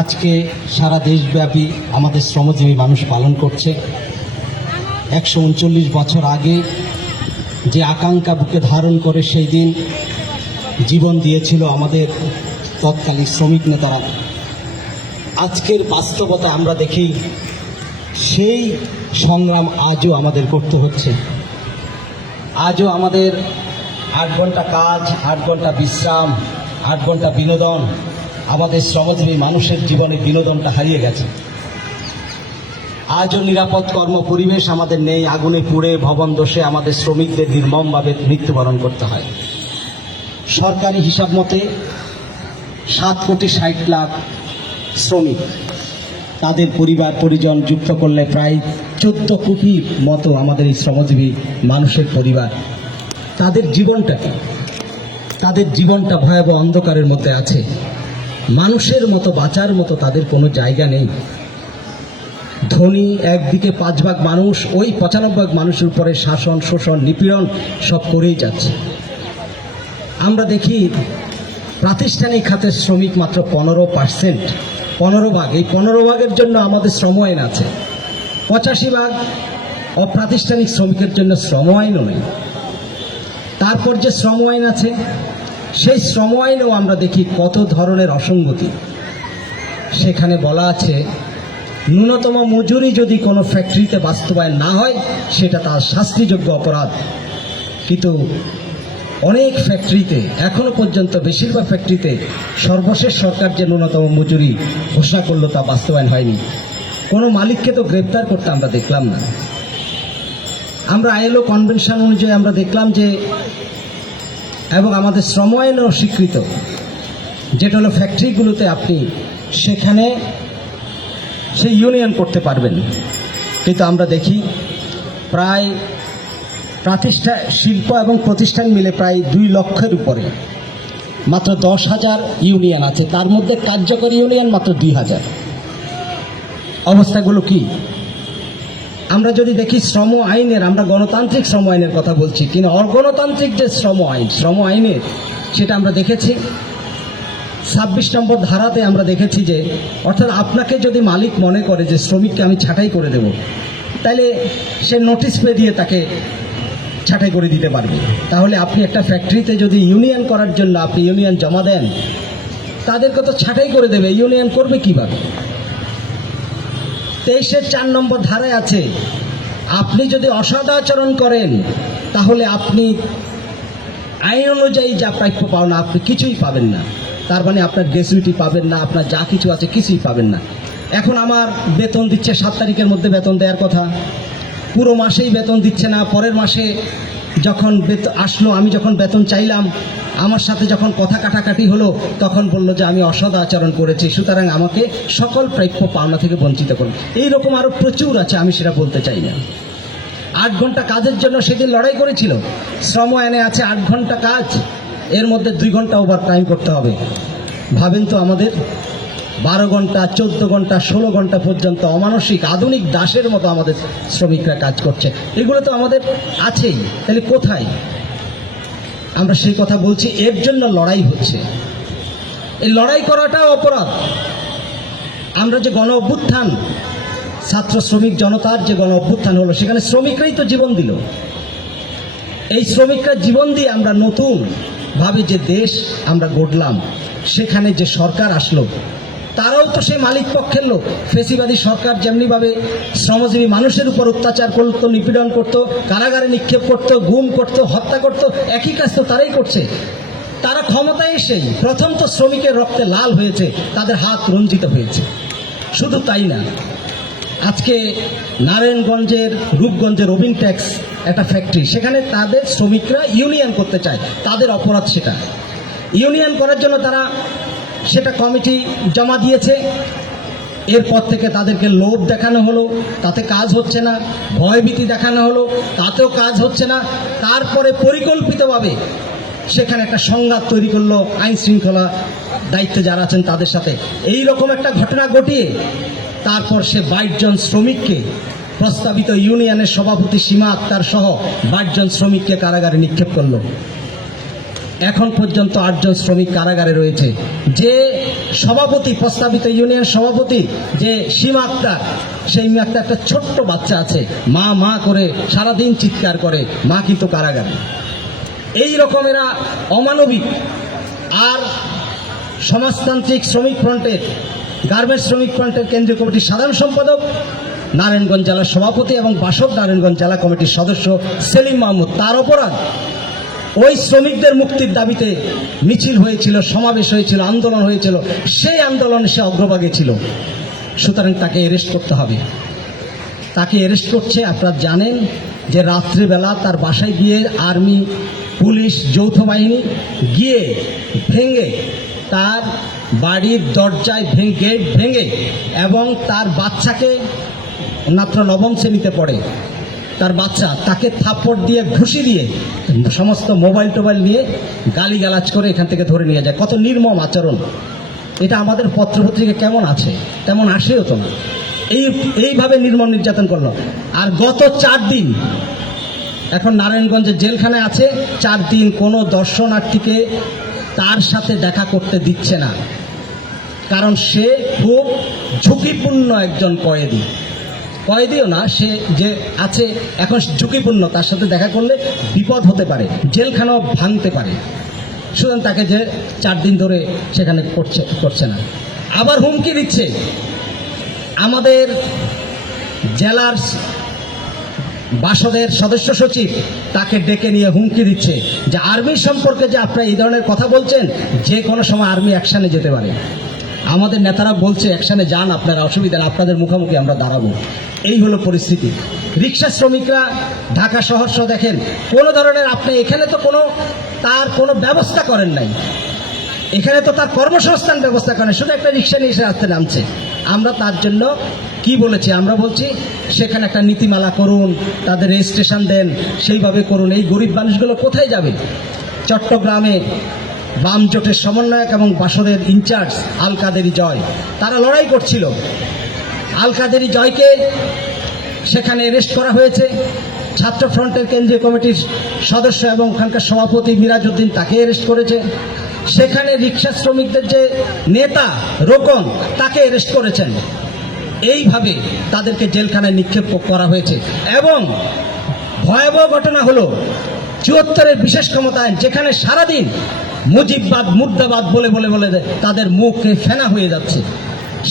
আজকে সারা দেশব্যাপী আমাদের শ্রমজীবী মানুষ পালন করছে। 139 বছর আগে যে আকাঙ্ক্ষা বুকে ধারণ করে সেই দিন জীবন দিয়েছিল আমাদের তৎকালীন শ্রমিক নেতারা, আজকের বাস্তবতা আমরা দেখি সেই সংগ্রাম আজও আমাদের করতে হচ্ছে। আজও আমাদের 8 ঘন্টা কাজ, 8 ঘন্টা বিশ্রাম, 8 ঘন্টা বিনোদন, আমাদের শ্রমজীবী মানুষের জীবনে বিনোদনটা হারিয়ে গেছে। আজও নিরাপদ কর্ম পরিবেশ আমাদের নেই। আগুনে পুড়ে ভবন ধসে আমাদের শ্রমিকদের নির্মমভাবে মৃত্যুবরণ করতে হয়। সরকারি হিসাব মতে 7,60,00,000 শ্রমিক, তাদের পরিবার পরিজন যুক্ত করলে প্রায় 14 কোটির মতো আমাদের এই শ্রমজীবী মানুষের পরিবার। তাদের জীবনটা কি? তাদের জীবনটা ভয়াবহ অন্ধকারের মধ্যে আছে। মানুষের মতো বাঁচার মতো তাদের কোনো জায়গা নেই। ধনী একদিকে 5 ভাগ মানুষ, ওই 95 ভাগ মানুষের উপরে শাসন, শোষণ, নিপীড়ন সব করেই যাচ্ছে। আমরা দেখি প্রাতিষ্ঠানিক খাতের শ্রমিক মাত্র 15%, 15 ভাগ। এই 15 ভাগের জন্য আমাদের শ্রম আইন আছে। 85 ভাগ অপ্রাতিষ্ঠানিক শ্রমিকের জন্য শ্রম আইনও নেই। তারপর যে শ্রম আইন আছে, সেই শ্রম আইনেও আমরা দেখি কত ধরনের অসঙ্গতি। সেখানে বলা আছে ন্যূনতম মজুরি যদি কোনো ফ্যাক্টরিতে বাস্তবায়ন না হয় সেটা তার শাস্তিযোগ্য অপরাধ। কিন্তু অনেক ফ্যাক্টরিতে এখনো পর্যন্ত, বেশিরভাগ ফ্যাক্টরিতে সর্বশেষ সরকার যে ন্যূনতম মজুরি ঘোষণা করলো তা বাস্তবায়ন হয়নি। কোনো মালিককে তো গ্রেপ্তার করতে আমরা দেখলাম না। আমরা আইএলও কনভেনশন অনুযায়ী আমরা দেখলাম যে, এবং আমাদের শ্রম আইনও স্বীকৃত, যেটা হলো ফ্যাক্টরিগুলোতে আপনি সেখানে সেই ইউনিয়ন করতে পারবেন। কিন্তু আমরা দেখি প্রায় শিল্প এবং প্রতিষ্ঠান মিলে প্রায় 2 লক্ষের উপরে মাত্র 10,000 ইউনিয়ন আছে। তার মধ্যে কার্যকরী ইউনিয়ন মাত্র 2,000। অবস্থাগুলো কি? আমরা যদি দেখি শ্রম আইনের, আমরা গণতান্ত্রিক শ্রম আইনের কথা বলছি, কিন্তু অগণতান্ত্রিক যে শ্রম আইনের সেটা আমরা দেখেছি 26 নম্বর ধারাতে আমরা দেখেছি যে, অর্থাৎ আপনাকে যদি মালিক মনে করে যে শ্রমিককে আমি ছাঁটাই করে দেব, তাহলে সে নোটিশ পেয়ে দিয়ে তাকে ছাঁটাই করে দিতে পারবে। তাহলে আপনি একটা ফ্যাক্টরিতে যদি ইউনিয়ন করার জন্য আপনি ইউনিয়ন জমা দেন, তাদেরকে তো ছাঁটাই করে দেবে, ইউনিয়ন করবে কীভাবে? 23-4 নম্বর ধারায় আছে, আপনি যদি অসদাচরণ করেন তাহলে আপনি আইন অনুযায়ী যা প্রাপ্য পাওনা আপনি কিছুই পাবেন না। তার মানে আপনার গ্র্যাচুইটি পাবেন না, আপনার যা কিছু আছে কিছুই পাবেন না। এখন আমার বেতন দিচ্ছে 7 তারিখের মধ্যে বেতন দেওয়ার কথা, পুরো মাসেই বেতন দিচ্ছে না। পরের মাসে যখন আসলো, আমি যখন বেতন চাইলাম, আমার সাথে যখন কথা কাটাকাটি হলো, তখন বলল যে আমি অসৎ আচরণ করেছি, সুতরাং আমাকে সকল প্রাপ্য পাওনা থেকে বঞ্চিত করুন। এইরকম আরও প্রচুর আছে, আমি সেটা বলতে চাই না। 8 ঘন্টা কাজের জন্য সেদিন লড়াই করেছিল। শ্রম আইনে আছে 8 ঘন্টা কাজ, এর মধ্যে 2 ঘন্টা ওভার টাইম করতে হবে। ভাবেন তো, আমাদের 12 ঘন্টা, 14 ঘন্টা, 16 ঘন্টা পর্যন্ত অমানসিক আধুনিক দাসের মতো আমাদের শ্রমিকরা কাজ করছে। এগুলো তো আমাদের আছেই, তাহলে কোথায়? আমরা সেই কথা বলছি, এর জন্য লড়াই হচ্ছে। এই লড়াই করাটাও অপরাধ। আমরা যে গণ অভ্যুত্থান, ছাত্র শ্রমিক জনতার যে গণ অভ্যুত্থান হলো, সেখানে শ্রমিকরাই তো জীবন দিল। এই শ্রমিকরা জীবন দিয়ে আমরা নতুন ভাবে যে দেশ আমরা গড়লাম, সেখানে যে সরকার আসলো, তারাও তো সেই মালিক পক্ষের লোক। ফেসিবাদী সরকার যেমনিভাবে শ্রমজীবী মানুষের উপর অত্যাচার করতো, নিপীড়ন করতো, কারাগারে নিক্ষেপ করতো, গুম করতো, হত্যা করতো, একই কাজ তো তারাই করছে। তারা ক্ষমতায় এসেই প্রথম তো শ্রমিকের রক্তে লাল হয়েছে, তাদের হাত রঞ্জিত হয়েছে। শুধু তাই না, আজকে নারায়ণগঞ্জের রূপগঞ্জের রবিন ট্যাক্স একটা ফ্যাক্টরি, সেখানে তাদের শ্রমিকরা ইউনিয়ন করতে চায়, তাদের অপরাধ সেটা। ইউনিয়ন করার জন্য তারা সেটা কমিটি জমা দিয়েছে, এরপর থেকে তাদেরকে লোভ দেখানো হলো, তাতে কাজ হচ্ছে না। ভয়ভীতি দেখানো হলো, তাতেও কাজ হচ্ছে না। তারপরে পরিকল্পিতভাবে সেখানে একটা সংঘাত তৈরি করলো আইন শৃঙ্খলা দায়িত্বে যারা আছেন তাদের সাথে। এই রকম একটা ঘটনা ঘটিয়ে তারপর সে 22 জন শ্রমিককে, প্রস্তাবিত ইউনিয়নের সভাপতি সীমা আক্তার সহ 22 জন শ্রমিককে কারাগারে নিক্ষেপ করলো। এখন পর্যন্ত 8 জন শ্রমিক কারাগারে রয়েছে। যে সভাপতি, প্রস্তাবিত ইউনিয়ন সভাপতি যে সীমা আক্তার, সেই সীমা আক্তার একটা ছোট্ট বাচ্চা আছে, মা মা করে সারাদিন চিৎকার করে, মা কিন্তু কারাগারে। এই রকমেরা অমানবিক। আর সমাজতান্ত্রিক শ্রমিক ফ্রন্টের, গার্মেন্টস শ্রমিক ফ্রন্টের কেন্দ্রীয় কমিটির সাধারণ সম্পাদক, নারায়ণগঞ্জ জেলার সভাপতি এবং বাসব নারায়ণগঞ্জ জেলা কমিটির সদস্য সেলিম মাহমুদ, তার অপরাধ। ওই শ্রমিকদের মুক্তির দাবিতে মিছিল হয়েছিল, সমাবেশ হয়েছিল, আন্দোলন হয়েছিল, সেই আন্দোলনে সে অগ্রভাগে ছিল। সুতরাং তাকে অ্যারেস্ট করতে হবে। তাকে অ্যারেস্ট করছে, আপনারা জানেন যে রাত্রিবেলা তার বাসায় গিয়ে আর্মি, পুলিশ, যৌথ বাহিনী গিয়ে ভেঙে তার বাড়ির দরজায় গেট ভেঙে এবং তার বাচ্চাকে, মাত্র নবম শ্রেণীতে পড়ে তার বাচ্চা, তাকে থাপ্পড় দিয়ে, ঘুষি দিয়ে, সমস্ত মোবাইল টোবাইল নিয়ে গালিগালাজ করে এখান থেকে ধরে নিয়ে যায়। কত নির্মম আচরণ! এটা আমাদের পত্রপত্রিকা কেমন আছে, তেমন আসেও তো না। এইভাবে নির্মম নির্যাতন করলো। আর গত 4 দিন এখন নারায়ণগঞ্জের জেলখানায় আছে। 4 দিন কোনো দর্শনার্থীকে তার সাথে দেখা করতে দিচ্ছে না, কারণ সে খুব ঝুঁকিপূর্ণ একজন কয়েদিও না, সে যে আছে এখন ঝুঁকিপূর্ণ, তার সাথে দেখা করলে বিপদ হতে পারে, জেলখানাও ভাঙতে পারে। সুতরাং তাকে যে 4 দিন ধরে সেখানে করছে না। আবার হুমকি দিচ্ছে। আমাদের জেলার বাসদের সদস্য সচিব তাকে ডেকে নিয়ে হুমকি দিচ্ছে যে আর্মি সম্পর্কে যে আপনারা এই ধরনের কথা বলছেন, যে কোনো সময় আর্মি অ্যাকশানে যেতে পারে। আমাদের নেতারা বলছে অ্যাকশানে যান আপনারা, অসুবিধা নেই, আপনাদের মুখোমুখি আমরা দাঁড়াবো। এই হলো পরিস্থিতি। রিক্সা শ্রমিকরা ঢাকা শহর সহ দেখেন, কোনো ধরনের আপনি এখানে তো তার কোনো ব্যবস্থা করেন নাই, এখানে তো তার কর্মসংস্থান ব্যবস্থা করেন, শুধু একটা রিক্সা নিয়ে এসে আসতে নামছে। আমরা তার জন্য কি বলেছি? আমরা বলছি সেখানে একটা নীতিমালা করুন, তাদের রেজিস্ট্রেশন দেন, সেইভাবে করুন। এই গরিব মানুষগুলো কোথায় যাবে? চট্টগ্রামে বাম জোটের সমন্বয়ক এবং বাসদের ইনচার্জ আল কাদেরী জয়, তারা লড়াই করছিল। আল কাদেরী জয়কে সেখানে অ্যারেস্ট করা হয়েছে। ছাত্র ফ্রন্টের কেন্দ্রীয় কমিটির সদস্য এবং ওখানকার সভাপতি মিরাজউদ্দিন, তাকে অ্যারেস্ট করেছে। সেখানে রিক্সা শ্রমিকদের যে নেতা রোকন, তাকে অ্যারেস্ট করেছেন। এইভাবে তাদেরকে জেলখানায় নিক্ষেপ করা হয়েছে। এবং ভয়াবহ ঘটনা হলো ৭৪-এর বিশেষ ক্ষমতা আইন, যেখানে সারাদিন মুজিববাদ, মুর্দাবাদ বলে বলে বলে তাদের মুখে ফেনা হয়ে যাচ্ছে।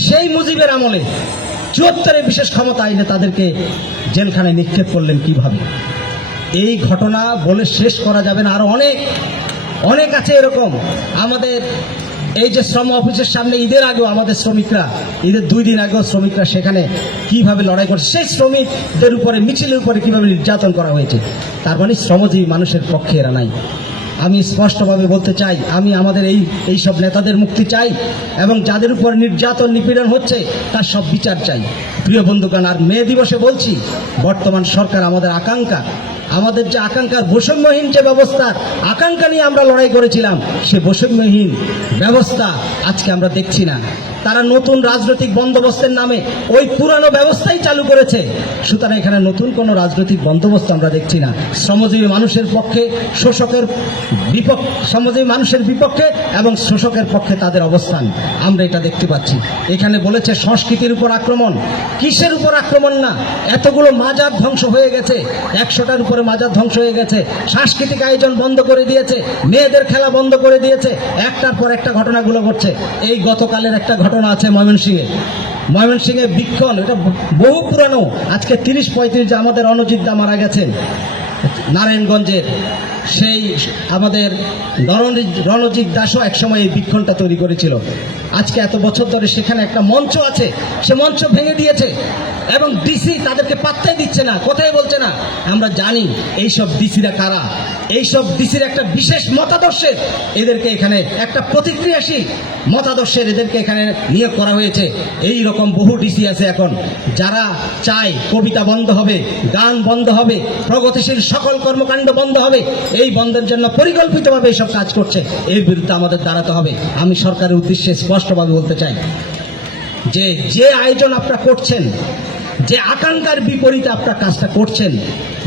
সেই মুজিবের আমলে ৭৪-এর বিশেষ ক্ষমতা আইনে তাদেরকে জেলখানায় নিক্ষেপ করলেন কিভাবে? এই ঘটনা বলে শেষ করা যাবে না। আরো অনেক আছে এরকম। আমাদের এই যে শ্রম অফিসের সামনে ঈদের আগেও আমাদের শ্রমিকরা, ঈদের 2 দিন আগেও শ্রমিকরা সেখানে কিভাবে লড়াই করছে, সেই শ্রমিকদের উপরে, মিছিলের উপরে কিভাবে নির্যাতন করা হয়েছে। তার মানে শ্রমজীবী মানুষের পক্ষে এরা নাই। আমি স্পষ্টভাবে বলতে চাই, আমি আমাদের এই সব নেতাদের মুক্তি চাই এবং যাদের উপর নির্যাতন, নিপীড়ন হচ্ছে তার সব বিচার চাই। প্রিয় বন্ধুগণ, আর মে দিবসে বলছি, বর্তমান সরকার আমাদের আকাঙ্ক্ষা, আমাদের যে আকাঙ্ক্ষার বৈষম্যহীন যে ব্যবস্থার আকাঙ্ক্ষা নিয়ে আমরা লড়াই করেছিলাম, সে বৈষম্যহীন ব্যবস্থা আজকে আমরা দেখছি না। তারা নতুন রাজনৈতিক বন্দোবস্তের নামে ওই পুরানো ব্যবস্থাই চালু করেছে। সুতরাং এখানে নতুন কোনো রাজনৈতিক বন্দোবস্ত আমরা দেখছি না। শ্রমজীবী মানুষের পক্ষে, শোষকের বিপক্ষে, শ্রমজীবী মানুষের বিপক্ষে এবং শোষকের পক্ষে তাদের অবস্থান আমরা এটা দেখতে পাচ্ছি। এখানে বলেছে সংস্কৃতির উপর আক্রমণ। কিসের উপর আক্রমণ? না, এতগুলো মাজার ধ্বংস হয়ে গেছে, 100টার উপরে মাজার ধ্বংস হয়ে গেছে, সাংস্কৃতিক আয়োজন বন্ধ করে দিয়েছে, মেয়েদের খেলা বন্ধ করে দিয়েছে, একটার পর একটা ঘটনাগুলো ঘটছে। এই গতকালের একটা ঘটনা আছে ময়মনসিংহে বীক্ষণ, এটা বহু পুরানো, আজকে 30-35 যে আমাদের অনুজিৎ দা মারা গেছেন নারায়ণগঞ্জের, সেই আমাদের রণজিৎ দাসও একসময় এই বীক্ষণটা তৈরি করেছিল। আজকে এত বছর ধরে সেখানে একটা মঞ্চ আছে, সে মঞ্চ ভেঙে দিয়েছে এবং ডিসি তাদেরকে পাত্তাই দিচ্ছে না, কোথায় বলছে না। আমরা জানি এইসব ডিসিরা কারা। এইসব ডিসির একটা বিশেষ মতাদর্শের এদেরকে এখানে, একটা প্রতিক্রিয়াশীল মতাদর্শের এদেরকে এখানে নিয়োগ করা হয়েছে। এই রকম বহু ডিসি আছে এখন, যারা চায় কবিতা বন্ধ হবে, গান বন্ধ হবে, প্রগতিশীল সকল কর্মকাণ্ড বন্ধ হবে। এই বন্ধের জন্য পরিকল্পিতভাবে এইসব কাজ করছে। এর বিরুদ্ধে আমাদের দাঁড়াতে হবে। আমি সরকারের উদ্দেশ্যে স্পষ্টভাবে বলতে চাই যে আয়োজন আপনারা করছেন, যে আকাঙ্ক্ষার বিপরীতে আপনারা কাজটা করছেন,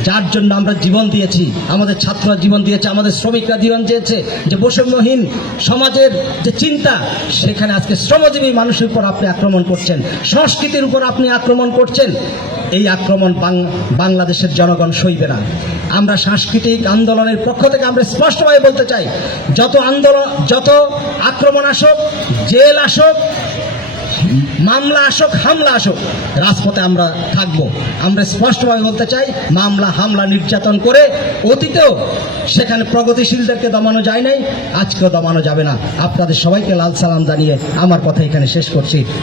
যার জন্য আমরা জীবন দিয়েছি, আমাদের ছাত্ররা জীবন দিয়েছে, আমাদের শ্রমিকরা জীবন দিয়েছে, যে বৈষম্যহীন সমাজের যে চিন্তা, সেখানে আজকে শ্রমজীবী মানুষের উপর আপনি আক্রমণ করছেন, সংস্কৃতির উপর আপনি আক্রমণ করছেন। এই আক্রমণ বাংলাদেশের জনগণ সইবে না। আমরা সাংস্কৃতিক আন্দোলনের পক্ষ থেকে আমরা স্পষ্টভাবে বলতে চাই, যত আন্দোলন, যত আক্রমণ আসুক, জেল আসুক, মামলা আসুক, হামলা আসুক, রাজপথে আমরা থাকবো। আমরা স্পষ্টভাবে বলতে চাই, মামলা হামলা নির্যাতন করে অতীতেও সেখানে প্রগতিশীলদেরকে দমানো যায় নাই, আজকেও দমানো যাবে না। আপনাদের সবাইকে লাল সালাম জানিয়ে আমার কথা এখানে শেষ করছি।